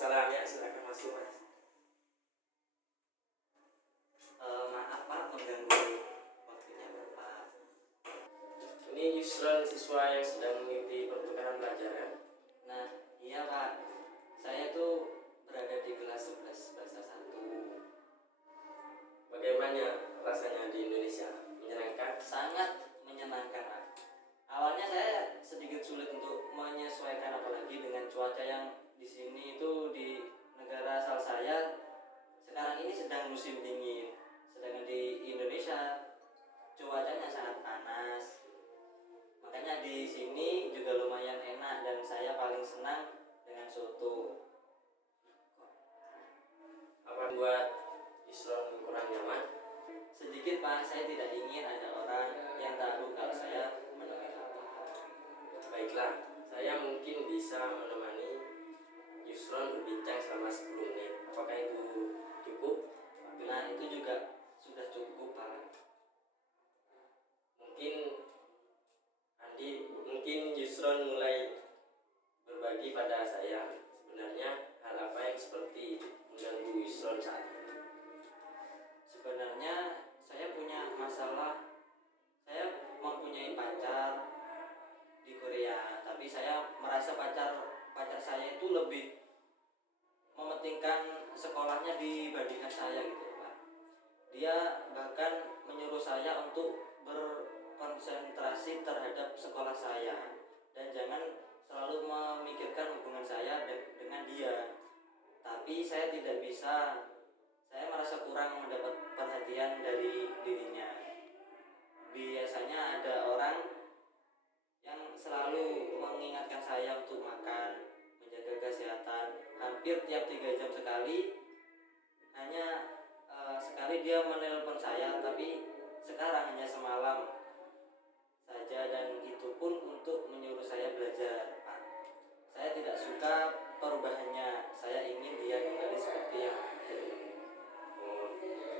Waalaikumsalam, ya silakan masuk mas. Maaf Pak, mengganggu waktunya Bapak. Ini Yusron, siswa yang sedang mengikuti pertukaran pelajaran. Nah, iya Pak, saya tuh berada di kelas 11 bahasa 1. Bagaimana rasanya di Indonesia? Menyenangkan? Sangat menyenangkan Pak. Awalnya saya sedikit sulit untuk menyesuaikan, apalagi dengan cuaca yang di sini itu di negara asal saya sekarang ini sedang musim dingin. Sedangkan di Indonesia cuacanya sangat panas. Makanya di sini juga lumayan enak dan saya paling senang dengan soto. Apa buat Yusron kurang nyaman? Sedikit Pak, saya tidak ingin ada orang yang tahu kalau saya menemui Bapak. Baiklah, saya mungkin bisa menemani Yusron berbincang selama 10 menit. Apakah itu cukup? Nah, itu juga sudah cukup Pak. Mungkin Yusron mulai berbagi pada saya sebenarnya hal apa yang seperti mengganggu Yusron saat ini. Sebenarnya saya punya masalah. Saya mempunyai pacar di Korea, tapi saya merasa pacar saya itu lebih mementingkan sekolahnya dibandingkan saya gitu Pak. Dia bahkan menyuruh saya untuk berkonsentrasi terhadap sekolah saya dan jangan selalu memikirkan hubungan saya dengan dia. Tapi saya tidak bisa. Saya merasa kurang mendapat perhatian dari dirinya. Biasanya ada orang yang selalu mengingatkan saya untuk makan, menjaga kesehatan. Hampir tiap 3 jam sekali. Hanya sekali dia menelpon saya, tapi sekarang hanya semalam saja, dan itu pun untuk menyuruh saya belajar Pak. Saya tidak suka perubahannya. Saya ingin dia kembali seperti yang dulu.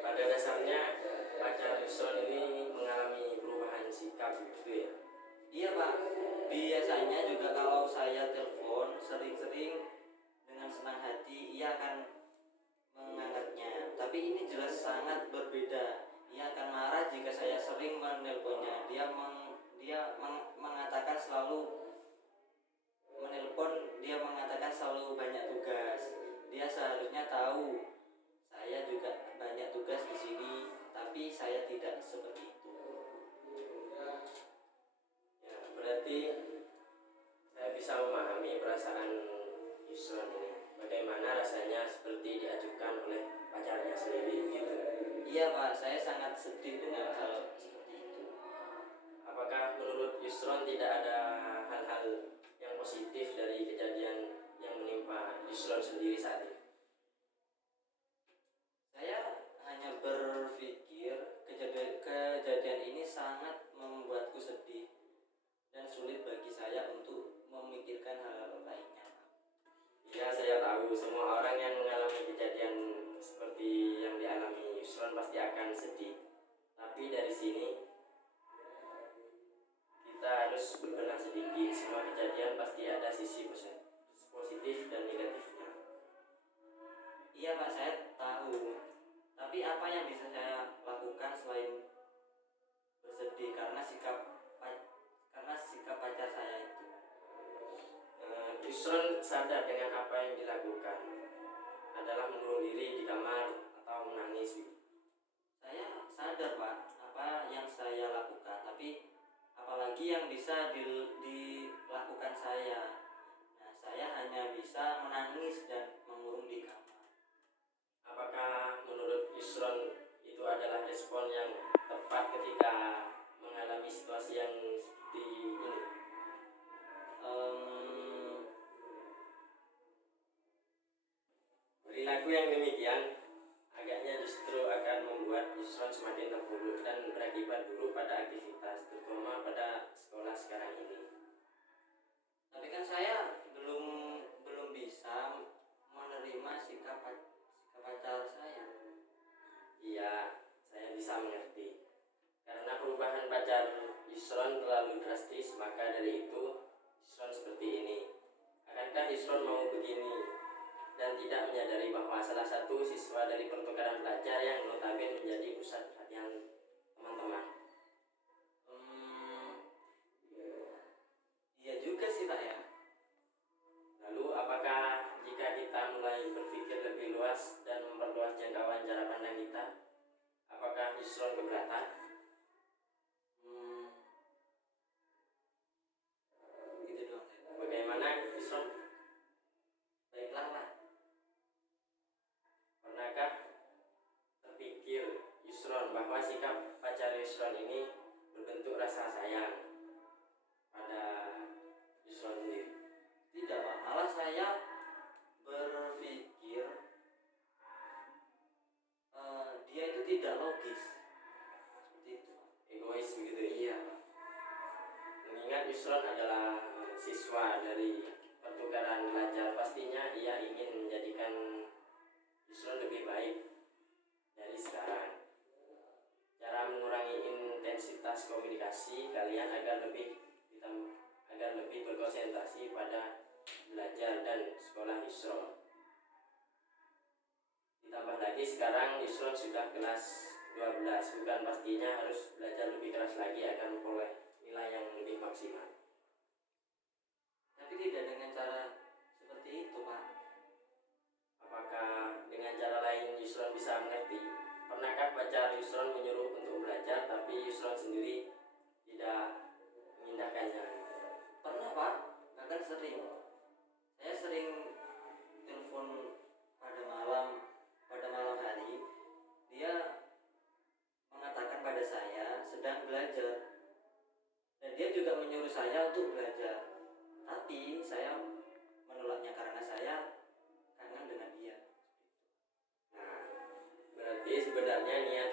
Pada dasarnya pacar Yusron ini mengalami perubahan sikap gitu ya? Iya Pak, biasanya juga kalau saya telepon sering-sering dengan senang hati ia akan mengangkatnya. Tapi ini jelas sangat berbeda. Ia akan marah jika saya sering menelponnya. Dia mengatakan selalu menelpon, dia mengatakan selalu banyak tugas. Dia seharusnya tahu saya juga banyak tugas di sini, tapi saya tidak seperti itu. Ya, berarti saya bisa memahami perasaan Yusron ini. Bagaimana rasanya seperti diajukan oleh pacarnya sendiri gitu. Iya Pak, saya sangat sedih dengan hal seperti itu. Apakah menurut Yusron tidak ada hal-hal yang positif dari kejadian yang menimpa Yusron sendiri saat ini? Saya hanya berpikir kejadian ini sangat membuatku sedih dan sulit bagi saya untuk memikirkan hal lainnya. Ya, saya tahu semua orang yang mengalami kejadian seperti yang dialami Yusron pasti akan sedih. Tapi dari sini kita harus berbenah sedikit. Semua kejadian pasti ada sisi positif dan negatifnya. Iya Pak, saya tahu. Tapi apa yang bisa saya lakukan selain bersedih karena sikap pacar saya itu? Yusron sadar dengan apa yang dilakukan adalah mengurung diri di kamar atau menangis. Saya sadar Pak apa yang saya lakukan, tapi apalagi yang bisa dilakukan saya. Nah, saya hanya bisa menangis dan mengurung di kamar. Apakah menurut Yusron itu adalah respon yang tepat ketika mengalami situasi yang seperti ini? Perilaku yang demikian agaknya justru akan membuat Yusron semakin terpuruk dan berakibat buruk pada aktivitas, terutama pada sekolah sekarang ini. Tapi kan saya belum bisa menerima sikap pacar saya. Iya, saya bisa mengerti. Karena perubahan pacar Yusron terlalu drastis, maka dari itu Yusron seperti ini. Akankah Yusron mau begini dan tidak menyadari bahwa salah satu siswa dari pertukaran pelajar yang notabene menjadi pusat perhatian teman-teman. Iya juga sih Pak ya. Lalu apakah jika kita mulai berpikir lebih luas dan memperluas jangkauan cara pandang kita, apakah Yusron keberatan? Gitu doang saya. Bagaimana Yusron? Baiklah Pak. Pernahkah terpikir Yusron bahwa sikap pacar Yusron ini berbentuk rasa sayang pada Yusron sendiri? Tidak Pak, malah saya berpikir dia itu tidak logis. Seperti itu Pak. Egois begitu ya? Iya Pak. Mengingat Yusron adalah siswa dari pertukaran pelajar, pastinya ia ingin menjadikan Yusron lebih baik dari sekarang. Cara mengurangi intensitas komunikasi kalian agar lebih berkonsentrasi pada belajar dan sekolah Yusron. Ditambah lagi sekarang Yusron sudah kelas 12, bukan pastinya harus belajar lebih keras lagi agar memperoleh nilai yang lebih maksimal. Tapi tidak dengan cara seperti itu Pak. Apakah dengan cara lain Yusron bisa mengerti? Pernahkah pacar Yusron menyuruh untuk belajar tapi Yusron sendiri tidak mengindahkannya? Pernah Pak, bahkan sering. Saya sering telepon pada malam hari. Dia mengatakan pada saya sedang belajar. Dan dia juga menyuruh saya untuk belajar. Tapi saya menolaknya karena saya kangen dengan dia. Nah, berarti sebenarnya niat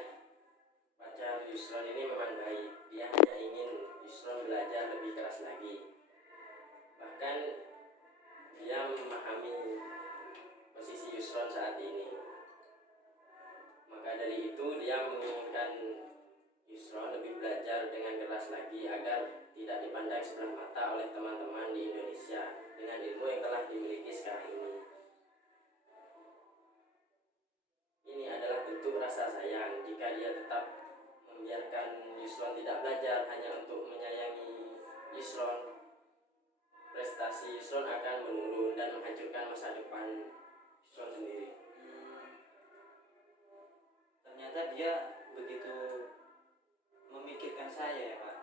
pacar Yusron ini memang baik. Dia hanya ingin Yusron belajar lebih keras lagi. Bahkan dia memahami posisi Yusron saat ini. Maka dari itu dia menginginkan Yusron lebih belajar dengan keras lagi agar tidak dipandang sebelah mata oleh teman-teman di Indonesia dengan ilmu yang telah dimiliki sekarang ini. Ini adalah bentuk rasa sayang jika dia tetap membiarkan Yusron tidak belajar hanya untuk menyayangi Yusron. Prestasi Yusron akan menurun dan menghancurkan masa depan Yusron sendiri. Ternyata dia begitu memikirkan saya ya Pak.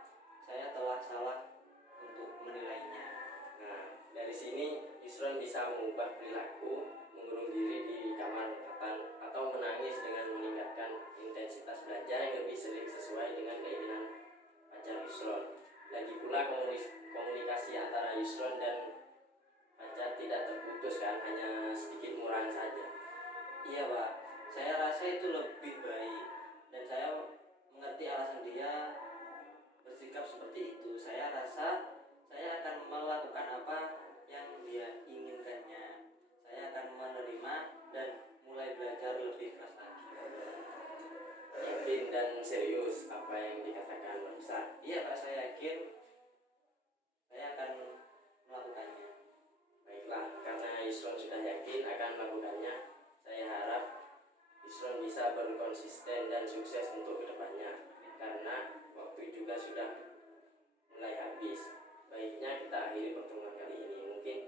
Saya telah salah untuk menilainya. Nah, dari sini Yusron bisa mengubah perilaku, mengurung diri di kamar atau menangis dengan meningkatkan intensitas belajar yang lebih sering sesuai dengan keinginan pacar Yusron. Lagi pula komunikasi antara Yusron dan pacar tidak terputus kan, hanya sedikit murang saja. Iya Pak, saya rasa itu lebih baik. Dan saya mengerti alasan dia bersikap seperti itu. Saya rasa saya akan melakukan apa yang dia inginkannya. Saya akan menerima dan mulai belajar lebih keras lagi. Yakin dan serius apa yang dikatakan barusan? Iya Pak, saya yakin saya akan melakukannya. Baiklah, karena Yusron sudah yakin akan melakukannya, saya harap Yusron bisa berkonsisten dan sukses untuk kedepannya. Karena waktu juga sudah mulai habis. Baiknya kita akhiri pertemuan kali ini. Mungkin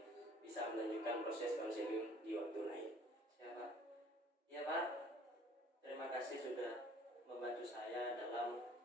bisa melanjutkan proses konseling di waktu lain. Siapa? Iya Pak, terima kasih sudah membantu saya dalam